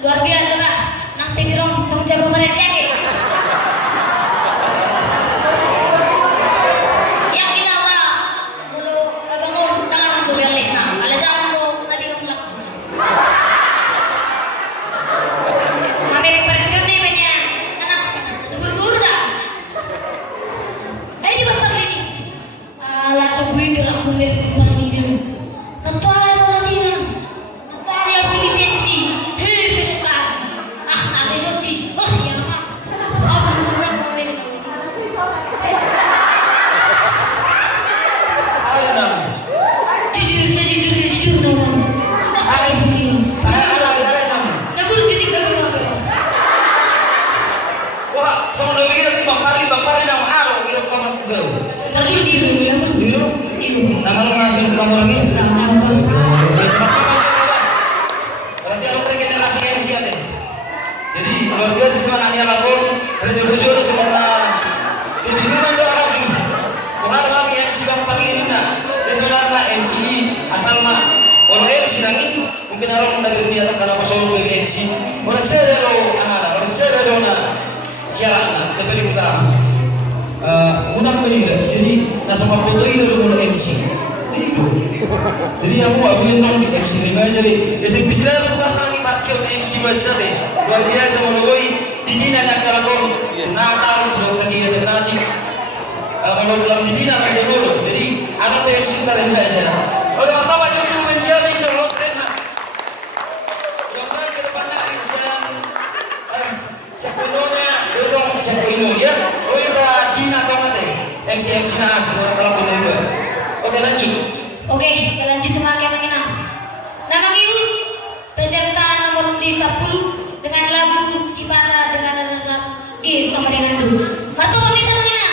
Luar biasa Pak. Nang TV rong tong jago mana dia ke? Yakin ora? Dulu abang mau tangan dulu yang lek nang. Ala jalan lo nabi rong lak. Mampir pergiun nih banyak anak sana terus guru-guru dah. Di berapa ini? Ala sugui gerak kumir kumir dulu. Nonton lagi kan? Nonton yang pilih tensi. Berarti ada regenerasi MC ada. Jadi luar biasa semangatnya lakon, resolusi semangat. Jadi memang doa lagi. Orang lagi MC bang pagi ini nak. Dia sebenarnya MC asal mah. Kalau MC lagi mungkin orang dari dunia tak kalau masuk ke MC. Orang sedero anak, orang sedero na siaran lebih utama. Unang mahirap. Jadi nasa foto ini dulu MC. Jadi aku gak boleh nong di MC lima aja deh. Biasa bisa aku pasang lagi pakai MC besar deh. Luar biasa melogoi. Dibina nak kalau Natal untuk kegiatan nasi. Kalau dalam dibina nak jago. Jadi ada MC kita juga aja. Oke mantap aja dulu menjamin dulu. Mudah-mudahan ke depannya yang sepenuhnya dong sepenuhnya ya. Oh itu dina atau mati. MC nah semua kalau kedua. Oke lanjut. Oke, kita lanjut memakai makina. Nama Giu peserta nomor di 10 dengan lagu Sipata dengan dasar G sama dengan Du. Matu pamit makina.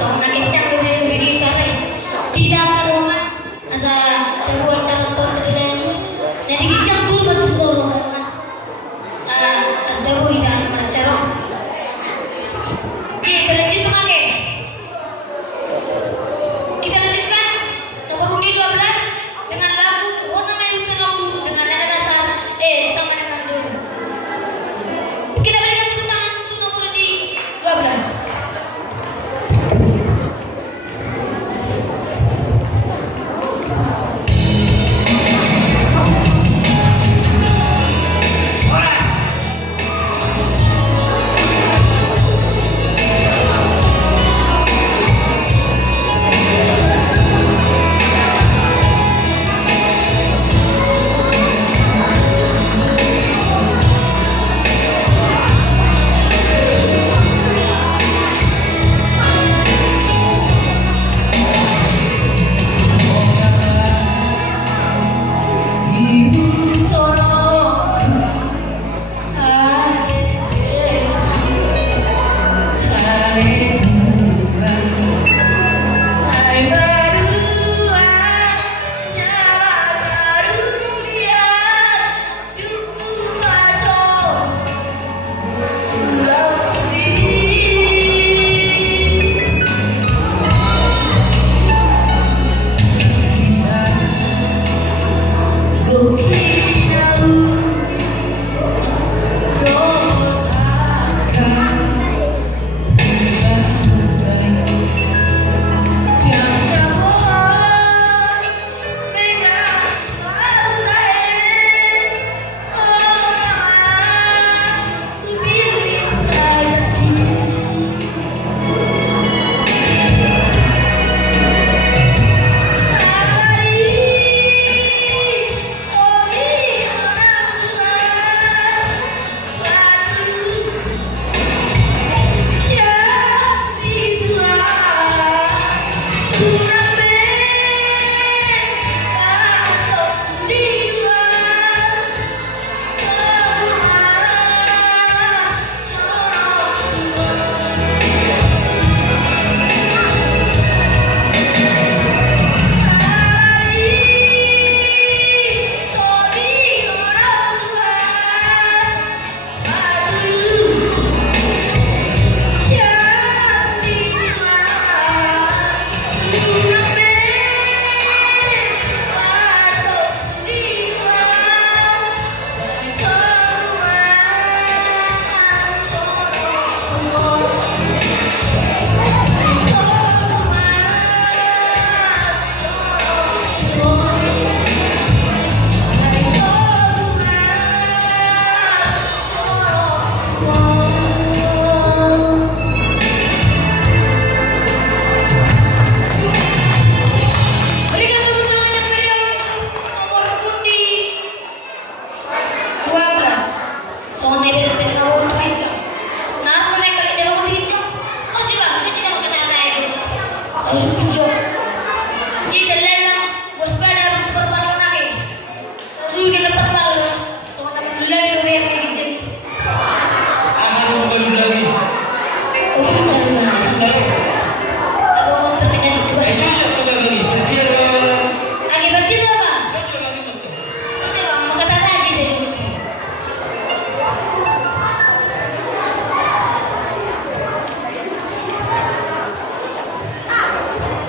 soalnya kecang bebek sore tidak karuan asa terbuat cara tonton terlayani jadi kecang tuh baju soro kawan sa asdabu hidan macaron. Oke, kita lanjut make. Kita lanjutkan nomor undi 12 dengan lagu Ona Mayu Tenongku dengan nada dasar sama dengan do. Kita berikan tepuk tangan untuk nomor undi 12.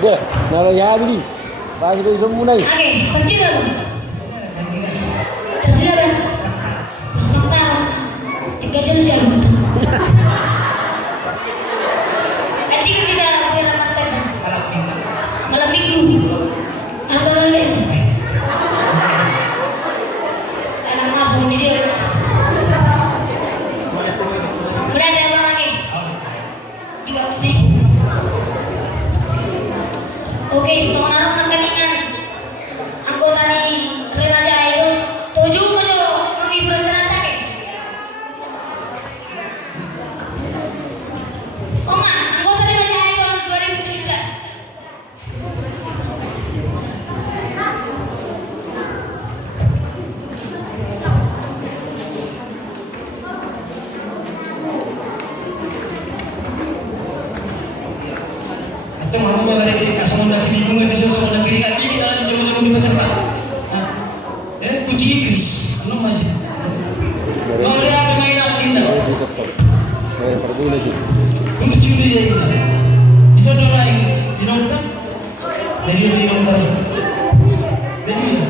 Deh, nara ya beli. Pas itu semua lagi. Oke, berdiri dulu. Tersilakan. Sebentar. 3 jam siang betul. Adik tidak boleh lamar tadi. Malam minggu. Harga balik. Dalam masuk dia. Berada apa lagi? Di waktu ini. Oke, seorang pertandingan anggota di remaja itu 7 menghibur jalan kaki. Atau mau mengarik kasih nak bingung di sana nak keringat dingin dalam jauh-jauh di peserta. Kunci Inggris, belum masih. Mau lihat main apa indah? Kunci dia indah. Di sana lain, di nonton. Dari di nonton. Dari ya.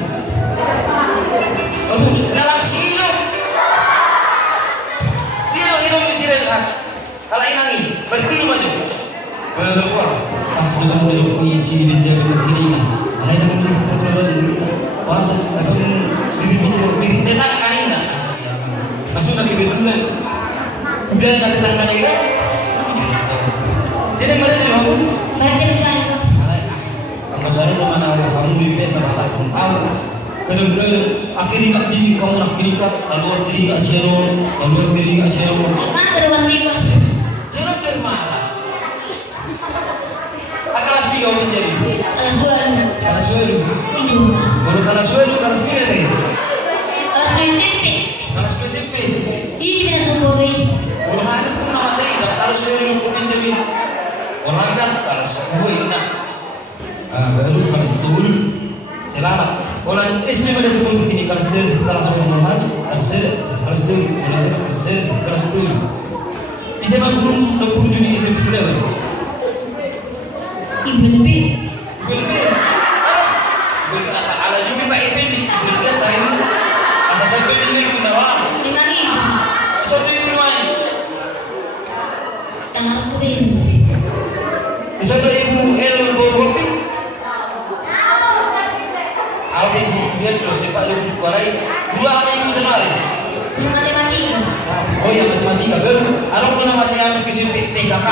Oh, nalang sino. Dia orang di sini kan. Kalau inangi, berdulu masuk. Berapa? Pas bersama duduk di sini menjaga kepentingan. Ada yang menurut betul bahasa apa lebih bisa lebih tenang kali nak. Masuk lagi betulan. Udah nanti tangga ni kan? Jadi mana dia mau? Barang dia berjuang bang. Kalau saya lu mana kamu lihat mana pun tahu. Kadang-kadang akhirnya tak tinggi kamu nak kiri tak, keluar kiri tak siapa, keluar kiri tak siapa. Mana teruang ni bang? Jangan termarah. Akalas piga orang jadi. Kelas dua lu. Kalas suelu. Ini. Baru kalas suelu, kalas piga deh. Kelas dua SMP. Kalas PSP. Ini sih bina sumpah gue. Orang ada pun nama saya, dah kalas suelu untuk Benjamin. Orang kan kalas gue nak. Baru kalas turun. Selamat. Orang SD pada untuk ini kalas seorang Muhammad, kalas turun, kalas turun. Isa ba guru na puro juni isa sila ba? Ibu-ibu. Ibu asa ala jumi pa ipin ibu tayo mo. Asa tayo ni kunawa. Memang ibu. So di kunawa. Dengar tu beri. Isa do ibu el boropi. Awe dia to sepa do kuarai. Dua hari ibu semari. Guru matematika. Oh ya matematika baru. Alam tu nama saya fisik PKK.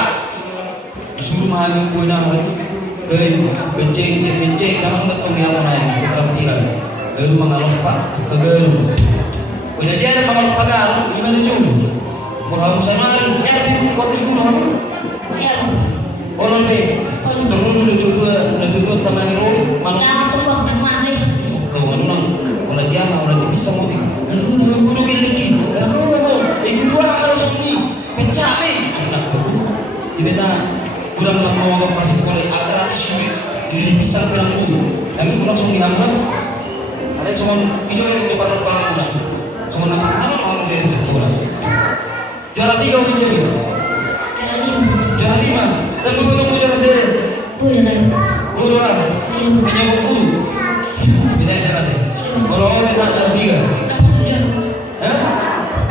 Disuruh mahal ko na becek naman betong yang mana keterampilan baru mengalami kegelu pengajian mengalami gimana sih murah samari di kota itu mana Ya. orang deh turun dulu teman roli mana Jangan tunggu nak masih. orang dia bisa mau aku gini aku ini dua harus ini pecah nih di mana kurang mau kasih boleh agar sulit jadi bisa bilang tapi kurang langsung dihambat ada semua hijau yang cepat bangun semua nak mau dari sekolah juara 3 menjadi juara 5 dan begitu juara seri guru orang penyebab guru beda cara deh kalau orang nak juara 3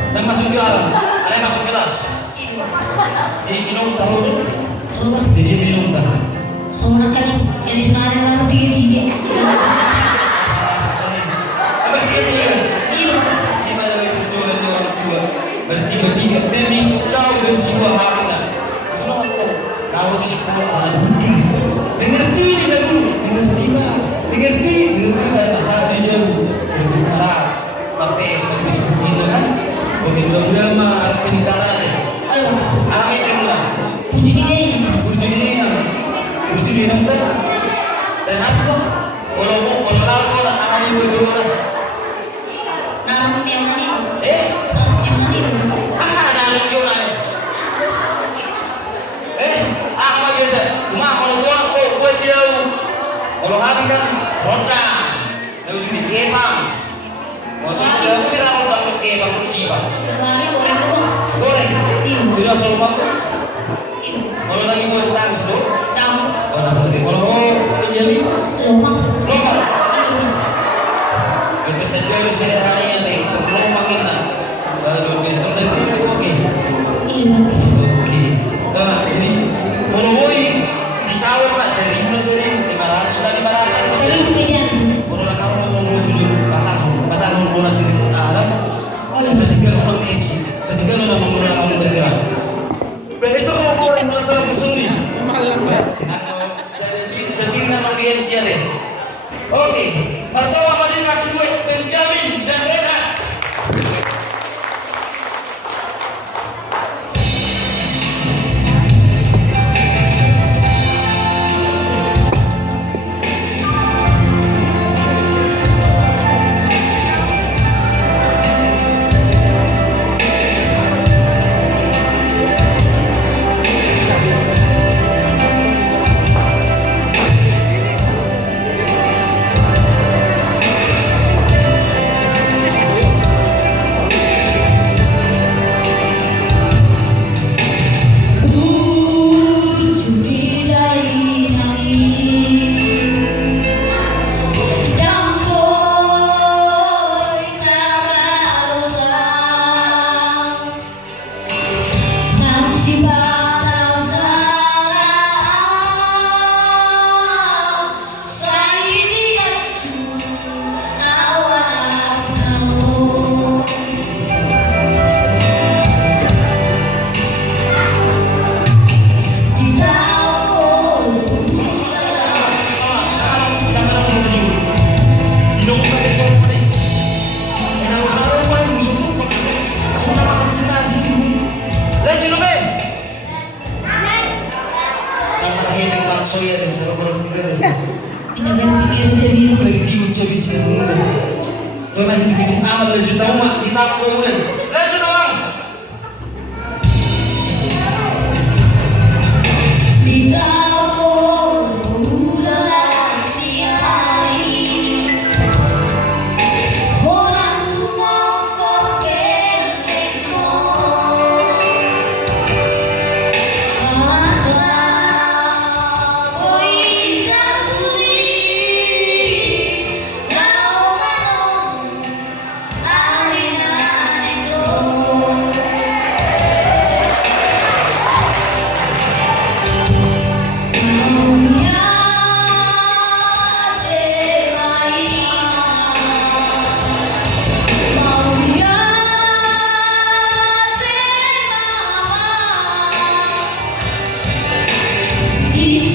dan masuk juara ada yang masuk kelas di minum tahu tu jadi minum tak? Kalau nak kan yang sekarang kamu tiga. Apa tiga? Iya. Gimana perjuangan orang tua bertiga demi kau dan sebuah harga. Kau di sekolah anak betul. Mengerti tidak guru? Mengerti tak salah dia berbicara. Pakai seperti ini kan? Oke mudah-mudahan mah peningkatan ada. Amin dulu. Burjudi nanti dan apa? Kalau lalu orang akan ibu dua. Narum yang mana? Narum jualan. Apa biasa? Cuma kalau jual kue dia. Kalau hari kan roda, lalu jadi kepang. Maksudnya dia mungkin roda untuk kepang jiwa. Sehari goreng. Tidak selalu makan. Kalau lagi buat tangis tu, orang berarti kalau mau menjadi lompat. Itu terjadi sederhananya teh, terlompat kita. Lalu terjadi oke. Nah, jadi kalau boy di sawah pak 1.500 sudah 500. Kalau nak kamu mau tujuh patah orang di utara, ketiga orang MC, ketiga orang menggunakan orang bergerak. Begitu orang mengatakan kesulitan. Sedih nama audiensia deh. Oke, pertama masih kaki gue Benjamin dan Renat. bakso ya deh sama perut kita. Pindah ganti jadi Pergi ucap isi ini. Karena hidup amat udah juta umat ditako udah. Lanjut orang. di tahun udah siai orang tua kok keleko asa boy jatui nao manom arina negro. Di